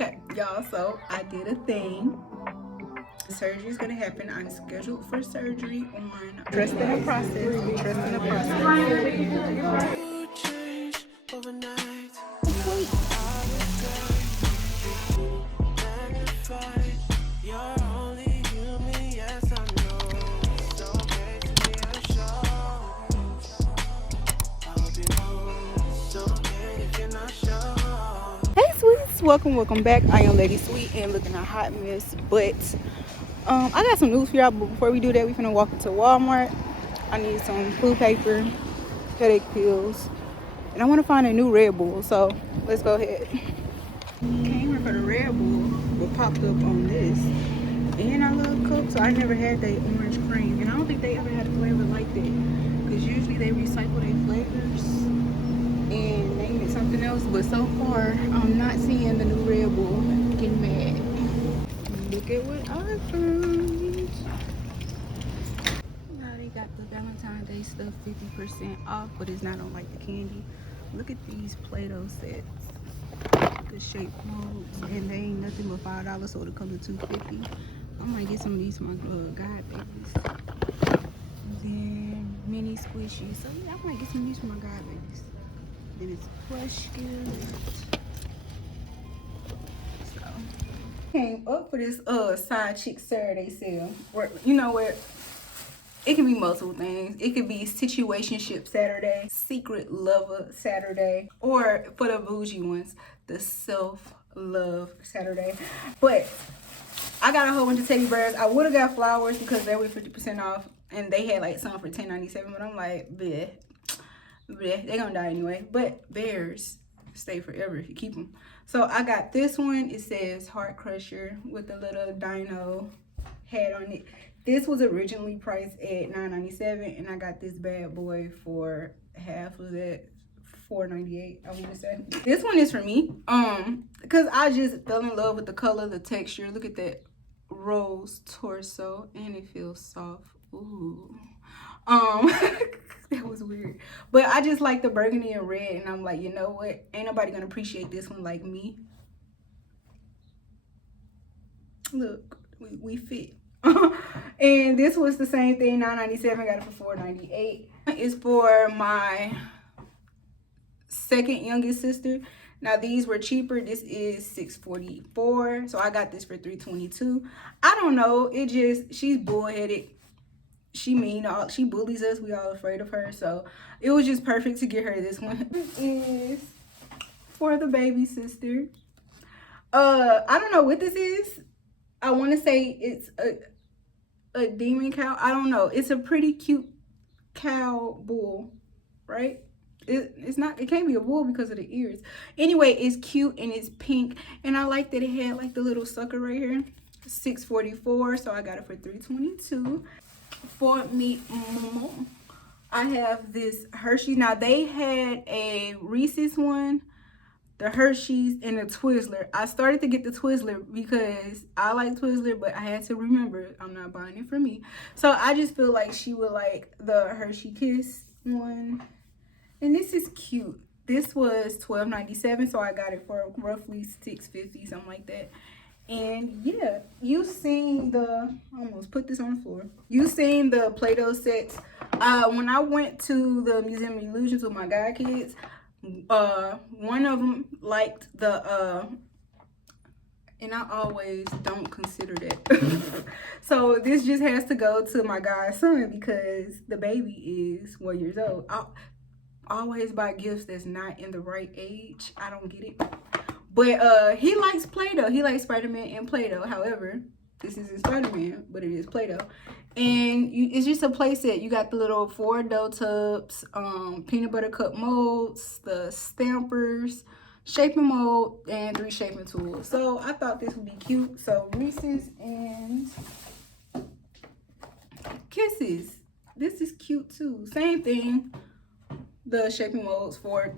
Okay, y'all, so I did a thing. Surgery is gonna happen. I'm scheduled for surgery on trust in the process. Trust in the process. Hey sweets, welcome back. I am Lady Sweet and looking a hot mess, but I got some news for y'all. But before we do that, we finna walk into Walmart. I need some food paper, headache pills, and I want to find a new Red Bull. So let's go ahead. Came here for the Red Bull, but popped up on this. And I love Coke, so I never had that orange cream, and I don't think they ever had a flavor like that. Cause usually they recycle their flavors and name it something else, but so far I'm not seeing the new Red Bull. I'm getting mad. Look at what I found. Now they got the Valentine's Day stuff 50% off, but it's not on like the candy. Look at these Play-Doh sets, the shape molds, and they ain't nothing but $5, so it'll come to $2.50. I might get some of these for my god babies. Then mini squishies. So yeah, I might get some of these for my god babies. Then it's plush gift. So came up for this side chick Saturday sale. Where you know where it can be multiple things. It could be situationship Saturday, secret lover Saturday, or for the bougie ones, the self-love Saturday. But I got a whole bunch of teddy bears. I would have got flowers because they were 50% off, and they had like some for $10.97. But I'm like, bleh, bleh, they gonna die anyway. But bears stay forever if you keep them. So I got this one. It says Heart Crusher with a little dino head on it. This was originally priced at $9.97, and I got this bad boy for half of that, $4.98. I want to say this one is for me, because I just fell in love with the color, the texture. Look at that rose torso, and it feels soft. Ooh, that was weird, but I just like the burgundy and red, and I'm like, you know what? Ain't nobody gonna appreciate this one like me. Look, we fit. And this was the same thing, $9.97. Got it for $4.98. It's for my second youngest sister. Now these were cheaper. This is $6.44, so I got this for $3.22. I don't know, it just, she's bullheaded, she mean, she bullies us, we all afraid of her, so it was just perfect to get her this one. This is for the baby sister. I don't know what this is. I want to say it's a demon cow. I don't know. It's a pretty cute cow bull, right? It's not, it can't be a bull because of the ears. Anyway, it's cute and it's pink, and I like that it had like the little sucker right here. $6.44, so I got it for $3.22. For me, I have this Hershey. Now they had a Reese's one, the Hershey's, and the Twizzler. I started to get the Twizzler because I like Twizzler, but I had to remember I'm not buying it for me. So I just feel like she would like the Hershey Kiss one. And this is cute. This was $12.97, so I got it for roughly $6.50, something like that. And yeah, you seen the, I almost put this on the floor. You seen the Play-Doh sets. When I went to the Museum of Illusions with my god kids, one of them liked the and I always don't consider that. So this just has to go to my godson because the baby is 1 year old. I always buy gifts that's not in the right age. I don't get it. But he likes Play-Doh. He likes Spider-Man and Play-Doh. However, this isn't Spider-Man, but it is Play-Doh. And it's just a play set. You got the little 4 dough tubs, peanut butter cup molds, the stampers, shaping mold, and 3 shaping tools. So I thought this would be cute. So Reese's and Kisses. This is cute too. Same thing. The shaping molds, 4 of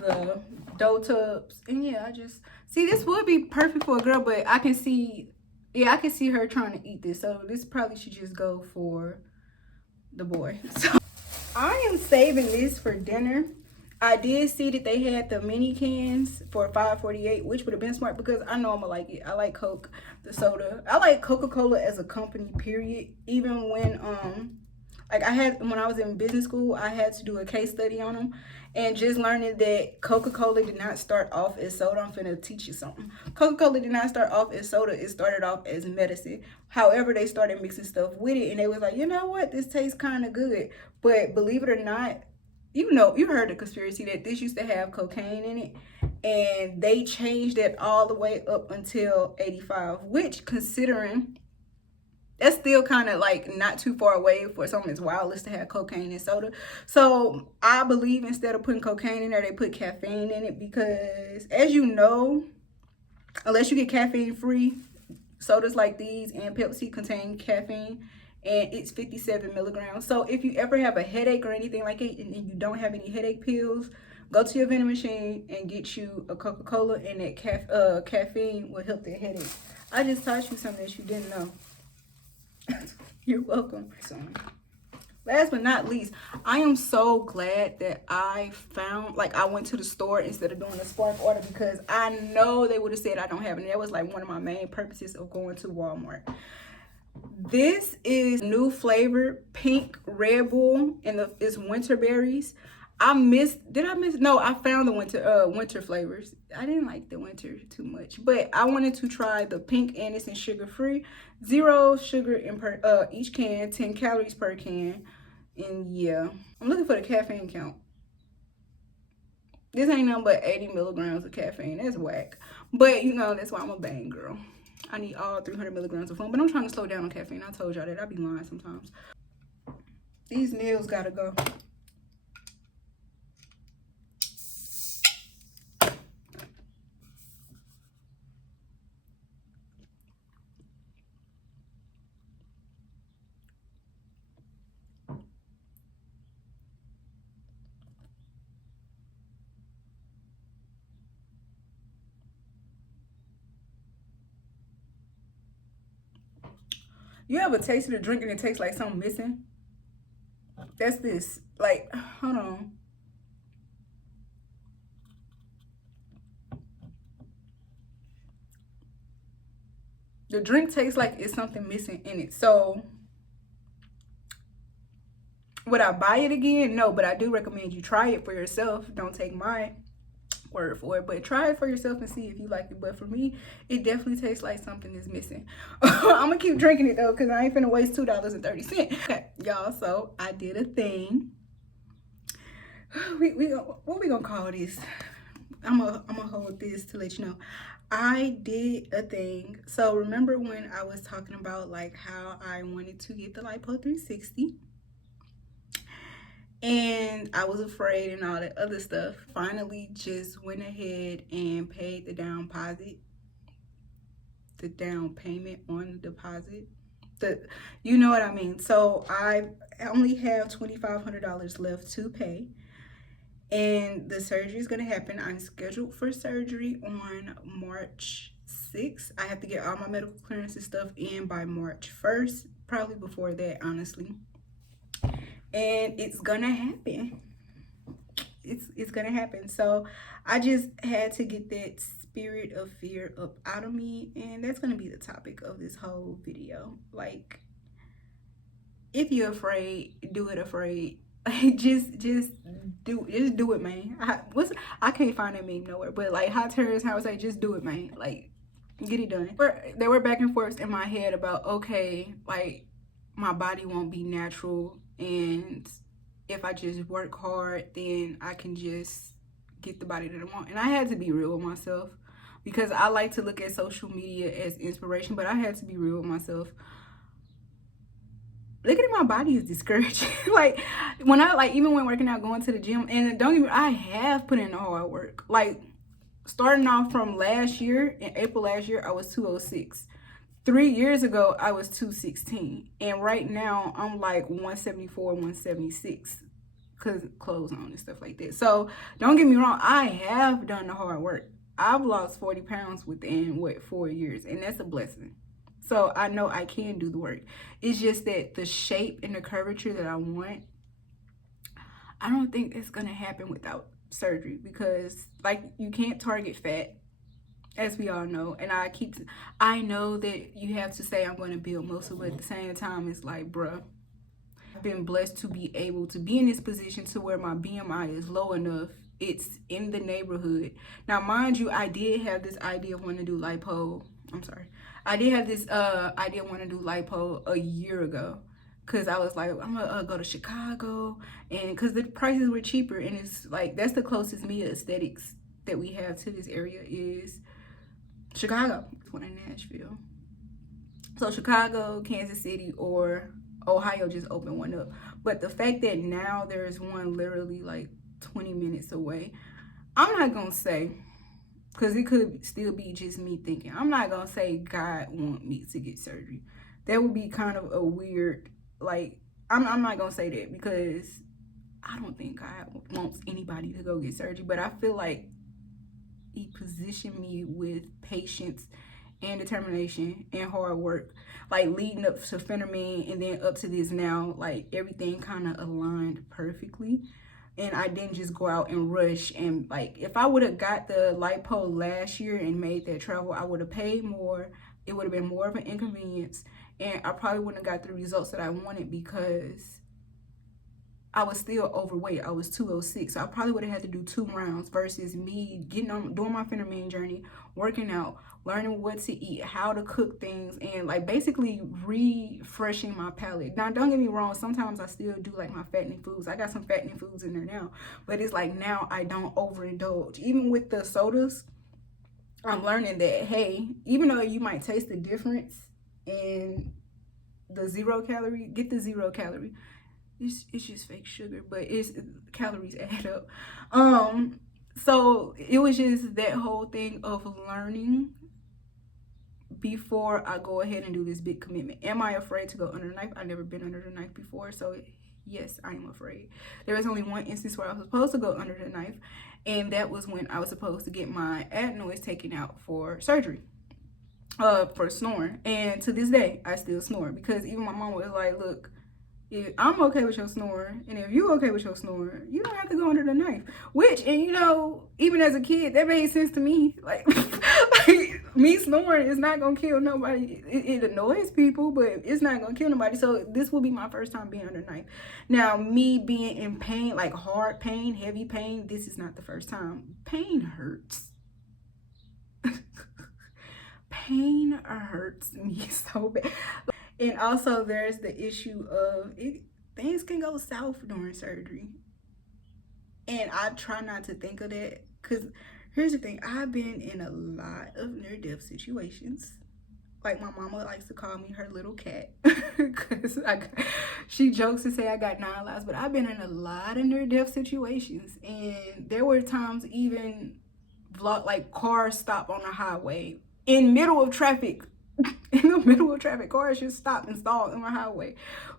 the dough tubs. And yeah, I just see this would be perfect for a girl, but I can see, yeah, I can see her trying to eat this. So this probably should just go for the boy. So I am saving this for dinner. I did see that they had the mini cans for $5.48, which would have been smart because I know I'm gonna like it. I like Coke, the soda. I like Coca-Cola as a company, period. Even when like when I was in business school, I had to do a case study on them, and just learning that Coca-Cola did not start off as soda. I'm finna teach you something. Coca-Cola did not start off as soda. It started off as medicine. However, they started mixing stuff with it, and they was like, you know what, this tastes kind of good. But believe it or not, you heard the conspiracy that this used to have cocaine in it, and they changed it all the way up until 85, which, considering, that's still kind of like not too far away for something as wild as to have cocaine in soda. So I believe instead of putting cocaine in there, they put caffeine in it, because as you know, unless you get caffeine free, sodas like these and Pepsi contain caffeine, and it's 57 milligrams. So if you ever have a headache or anything like it, and you don't have any headache pills, go to your vending machine and get you a Coca-Cola, and that caffeine will help that headache. I just taught you something that you didn't know. You're welcome. So, last but not least, I am so glad that I went to the store instead of doing a spark order, because I know they would have said I don't have it. That was like one of my main purposes of going to Walmart. This is new flavor, pink Red Bull, and it's winter berries. No, I found the winter flavors. I didn't like the winter too much, but I wanted to try the pink, and it's sugar free, 0 sugar in each can, 10 calories per can. And yeah, I'm looking for the caffeine count. This ain't nothing but 80 milligrams of caffeine. That's whack. But you know, that's why I'm a bang girl. I need all 300 milligrams of fun, but I'm trying to slow down on caffeine. I told y'all that. I be lying sometimes. These nails gotta go. You ever tasted a drink and it tastes like something missing? That's this. Like, hold on. The drink tastes like it's something missing in it. So, would I buy it again? No, but I do recommend you try it for yourself. Don't take my word for it, but try it for yourself and see if you like it. But for me, it definitely tastes like something is missing. I'm gonna keep drinking it though, because I ain't finna waste $2.30. Okay, y'all, so I did a thing. What we gonna call this? I'm gonna hold this to let you know. I did a thing. So remember when I was talking about like how I wanted to get the Lipo 360? And I was afraid and all that other stuff. Finally just went ahead and paid the down payment on the deposit. You know what I mean. So I only have $2,500 left to pay. And the surgery is going to happen. I'm scheduled for surgery on March 6th. I have to get all my medical clearance and stuff in by March 1st. Probably before that, honestly. And it's going to happen. It's going to happen. So I just had to get that spirit of fear up out of me. And that's going to be the topic of this whole video. Like, if you're afraid, do it afraid. just do it, man. I can't find that meme nowhere, but like hot terrorists, how I say, just do it, man. Like, get it done. They were back and forth in my head about, okay, like my body won't be natural, and if I just work hard, then I can just get the body that I want. And I had to be real with myself, because I like to look at social media as inspiration, but I had to be real with myself. Looking at my body is discouraging. Like, when even when working out, going to the gym, and don't get me, I have put in the hard work. Like, starting off from last year, in April last year, I was 206. 3 years ago, I was 216. And right now, I'm like 174, 176. Because clothes on and stuff like that. So, don't get me wrong, I have done the hard work. I've lost 40 pounds within, 4 years? And that's a blessing. So I know I can do the work. It's just that the shape and the curvature that I want, I don't think it's going to happen without surgery, because like you can't target fat, as we all know. And I know that you have to say I'm going to build muscle, but at the same time it's like, bruh, I've been blessed to be able to be in this position to where my BMI is low enough. It's in the neighborhood. Now, mind you, I did have this idea of wanting to do lipo. I'm sorry. I did have this idea of wanting to do lipo a year ago. Cause I was like, I'm gonna go to Chicago, and cause the prices were cheaper, and it's like that's the closest Mia Aesthetics that we have to this area is Chicago. It's one in Nashville. So Chicago, Kansas City, or Ohio just opened one up. But the fact that now there's one literally like 20 minutes away, I'm not gonna say, because it could still be just me thinking. I'm not gonna say God want me to get surgery. That would be kind of a weird, like, I'm not gonna say that, because I don't think God wants anybody to go get surgery. But I feel like He positioned me with patience and determination and hard work, like leading up to Phenomene and then up to this now. Like everything kind of aligned perfectly, and I didn't just go out and rush. And like if I would have got the lipo last year and made that travel, I would have paid more. It would have been more of an inconvenience, and I probably wouldn't have got the results that I wanted, because I was still overweight. I was 206. So I probably would have had to do 2 rounds versus me getting on, doing my Phenomene journey, working out, learning what to eat, how to cook things, and like basically refreshing my palate. Now, don't get me wrong. Sometimes I still do like my fattening foods. I got some fattening foods in there now, but it's like now I don't overindulge. Even with the sodas, I'm learning that, hey, even though you might taste the difference in the 0 calorie, get the 0 calorie. It's just fake sugar, but it's calories add up. So it was just that whole thing of learning before I go ahead and do this big commitment. Am I afraid to go under the knife? I've never been under the knife before, so yes, I am afraid. There was only one instance where I was supposed to go under the knife, and that was when I was supposed to get my adenoids taken out for surgery, for snoring. And to this day, I still snore, because even my mom was like, look, if I'm okay with your snoring, and if you okay with your snoring, you don't have to go under the knife. Which, and you know, even as a kid, that made sense to me. Like, like me snoring is not gonna kill nobody. It annoys people, but it's not gonna kill nobody. So this will be my first time being under knife. Now, me being in pain, like hard pain, heavy pain, this is not the first time. Pain hurts. Pain hurts me so bad. And also there's the issue of things can go south during surgery. And I try not to think of that, because here's the thing. I've been in a lot of near-death situations. Like my mama likes to call me her little cat, because she jokes to say I got 9 lives, but I've been in a lot of near-death situations. And there were times even like cars stop on the highway in middle of traffic. In the middle of traffic, cars just stop and stall on the highway,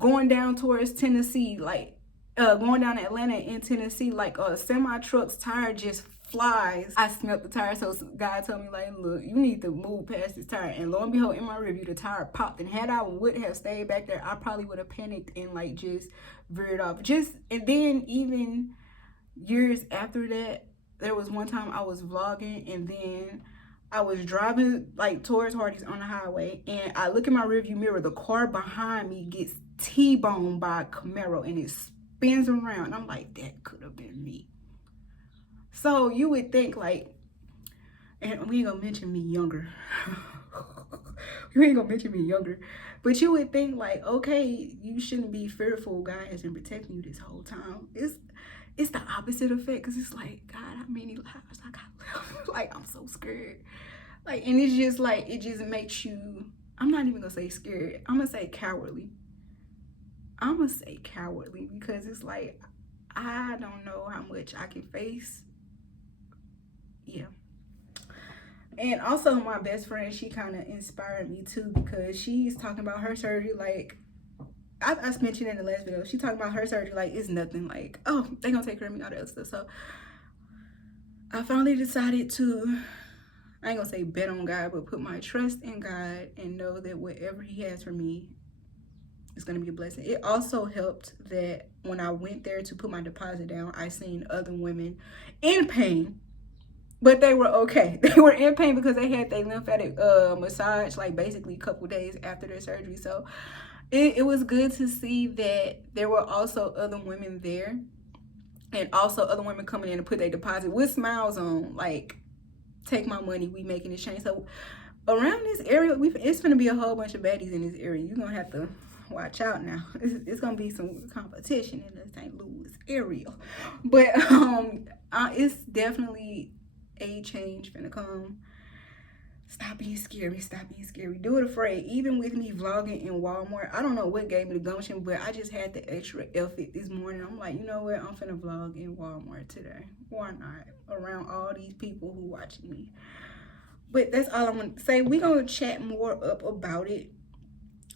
going down towards Tennessee, like going down Atlanta in Tennessee, like a semi truck's tire just flies. I smelled the tire, so God told me, like, look, you need to move past this tire. And lo and behold, in my review, the tire popped. And had I would have stayed back there, I probably would have panicked and like just veered off. And then even years after that, there was one time I was vlogging, and then I was driving like towards Hardee's on the highway, and I look in my rearview mirror. The car behind me gets T-boned by a Camaro, and it spins around. I'm like, that could have been me. So you would think like, and we ain't gonna mention me younger. We ain't gonna mention me younger, but you would think like, okay, you shouldn't be fearful. God has been protecting you this whole time. It's the opposite effect, because it's like, God, how many lives I got left? Like, I'm so scared. Like, and it's just like, it just makes you, I'm not even gonna say scared. I'm gonna say cowardly. I'm gonna say cowardly, because it's like, I don't know how much I can face. Yeah. And also my best friend, she kind of inspired me too, because she's talking about her surgery like, I mentioned in the last video, she talking about her surgery like it's nothing, like, oh, they gonna take care of me, all that other stuff. So I finally decided to, I ain't gonna say bet on God, but put my trust in God and know that whatever He has for me it's gonna be a blessing. It also helped that when I went there to put my deposit down, I seen other women in pain, but they were okay. They were in pain because they had their lymphatic massage like basically a couple days after their surgery. So it was good to see that there were also other women there, and also other women coming in to put their deposit with smiles on, like, take my money, we making this change. So around this area, it's gonna be a whole bunch of baddies in this area. You're gonna have to watch out now. It's gonna be some competition in the St. Louis area, but it's definitely a change finna come. Stop being scary. Stop being scary. Do it afraid. Even with me vlogging in Walmart, I don't know what gave me the gumption, but I just had the extra effort this morning. I'm like, you know what? I'm finna vlog in Walmart today. Why not? Around all these people who watching me. But that's all I want to say. We're going to chat more up about it.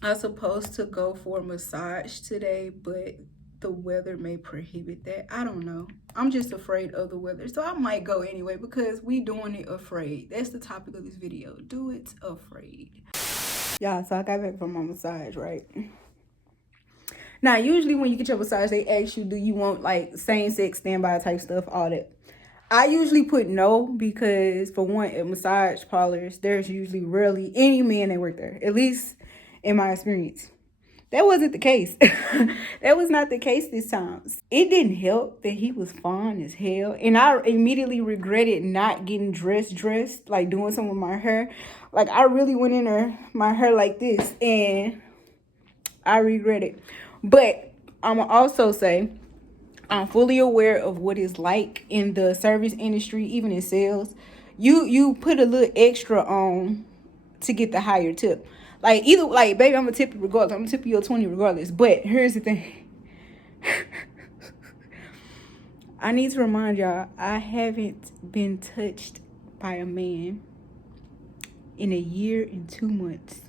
I was supposed to go for a massage today, but the weather may prohibit that. I don't know. I'm just afraid of the weather. So I might go anyway because we doing it afraid. That's the topic of this video. Do it afraid. Yeah, so I got back from my massage, right? Now, usually when you get your massage, they ask you, do you want like same-sex standby type stuff, all that. I usually put no because, for one, at massage parlors, there's usually rarely any men that work there, at least in my experience. That wasn't the case. That was not the case this time. It didn't help that he was fine as hell. And I immediately regretted not getting dressed, like doing something with my hair. Like, I really went in there, my hair like this, and I regret it. But I'm going to also say, I'm fully aware of what it's like in the service industry, even in sales. You put a little extra on to get the higher tip. Like, either, like, baby, I'm gonna tip you regardless. I'm gonna tip you a 20 regardless. But here's the thing. I need to remind y'all, I haven't been touched by a man in a year and 2 months.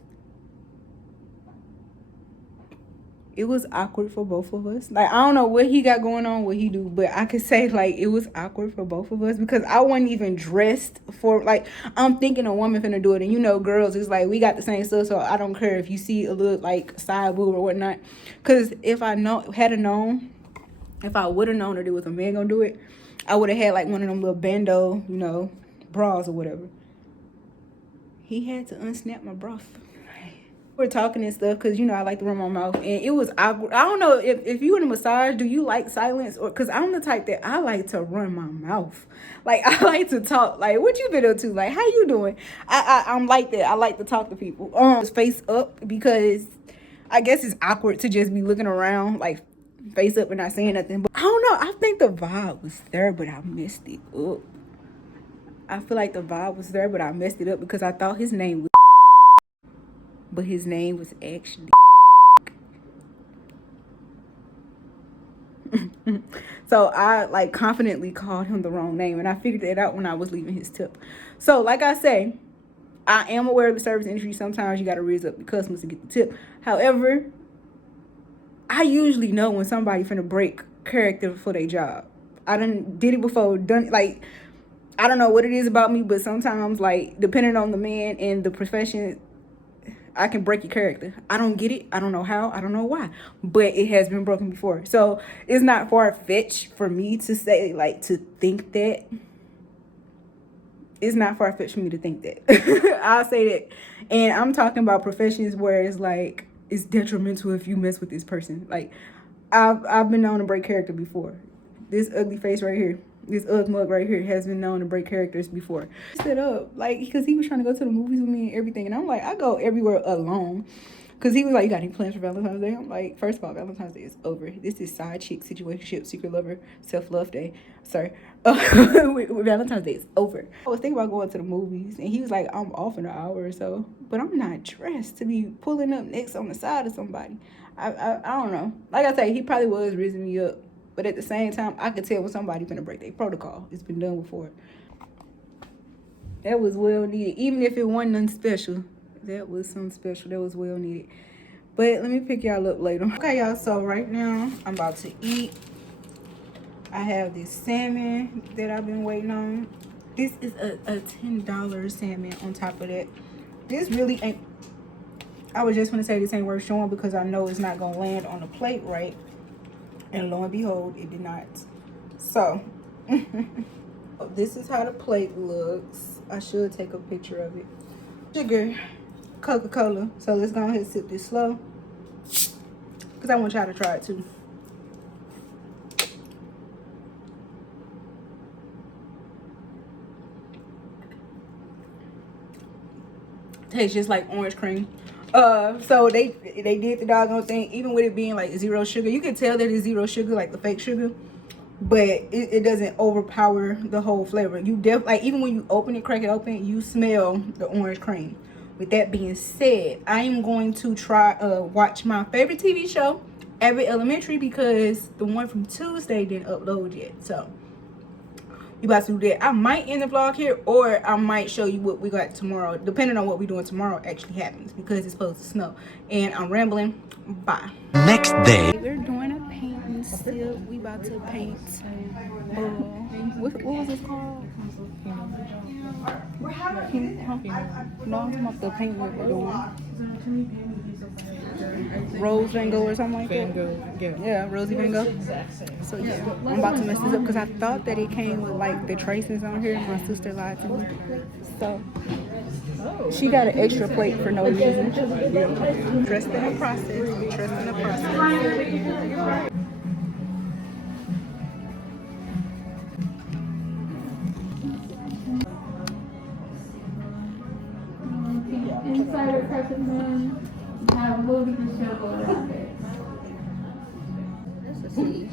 It was awkward for both of us. Like, I don't know what he got going on, what he do, but I could say, like, it was awkward for both of us because I wasn't even dressed for, like, I'm thinking a woman finna do it. And, you know, girls, it's like, we got the same stuff, so I don't care if you see a little, like, side boob or whatnot. Because if I would have known that it was a man gonna do it, I would have had, like, one of them little bando, you know, bras or whatever. He had to unsnap my bra. We're talking and stuff because, you know, I like to run my mouth, and it was awkward. I don't know if you in a massage, do you like silence? Or because I'm the type that I like to run my mouth, like I like to talk. Like, what you been up to? Like, how you doing? I'm like that. I like to talk to people face up because I guess it's awkward to just be looking around like face up and not saying nothing. But I don't know, I think the vibe was there, but I messed it up. I feel like the vibe was there, but I messed it up because I thought his name was, but his name was actually so I like confidently called him the wrong name, and I figured that out when I was leaving his tip. So like I say, I am aware of the service industry. Sometimes you got to raise up the customers to get the tip. However, I usually know when somebody finna break character for their job. I did it before, like, I don't know what it is about me, but sometimes, like, depending on the man and the profession, I can break your character. I don't get it. I don't know how. I don't know why. But it has been broken before. So it's not far-fetched for me to say, like, to think that. It's not far-fetched for me to think that. I'll say that. And I'm talking about professions where it's, like, it's detrimental if you mess with this person. Like, I've been known to break character before. This ugly face right here. This ugly mug right here has been known to break characters before. Set up, like, because he was trying to go to the movies with me and everything, and I'm like, I go everywhere alone. Because he was like, you got any plans for Valentine's Day? I'm like, first of all, Valentine's Day is over. This is side chick, situationship, secret lover, self-love day. Sorry. Valentine's Day is over. I was thinking about going to the movies, and he was like, I'm off in an hour or so, but I'm not dressed to be pulling up next on the side of somebody. I don't know. Like I say, he probably was raising me up. But at the same time, I could tell when somebody finna break their protocol. It's been done before. That was well needed. Even if it wasn't nothing special. That was something special. That was well needed. But let me pick y'all up later. Okay, y'all. So right now, I'm about to eat. I have this salmon that I've been waiting on. This is a $10 salmon on top of that. This really ain't... I was just gonna say this ain't worth showing because I know it's not gonna land on the plate right. And lo and behold, it did not. So, this is how the plate looks. I should take a picture of it. Sugar, Coca-Cola. So let's go ahead and sip this slow. Because I want y'all to try it too. Tastes just like orange cream. So they did the doggone thing, even with it being like 0 sugar. You can tell that it's 0 sugar, like the fake sugar, but it doesn't overpower the whole flavor. You like even when you open it, crack it open, you smell the orange cream. With that being said, I am going to try watch my favorite TV show, Abbott Elementary, because the one from Tuesday didn't upload yet. So we about to do that. I might end the vlog here, or I might show you what we got tomorrow, depending on what we're doing tomorrow actually happens, because it's supposed to snow. And I'm rambling. Bye. Next day. We're doing a painting still. We about to paint. What was this called? No, I'm talking about the paint that we're doing. Rose Van Gogh or something like that. Yeah, Rosie Van Gogh. So yeah, I'm about to mess this up because I thought that it came with like the traces on here. My sister lied to me. So she got an extra plate for no reason. Trust in the process. Trust in the process. Inside the person have a little bit of sugar around it. That's a seed.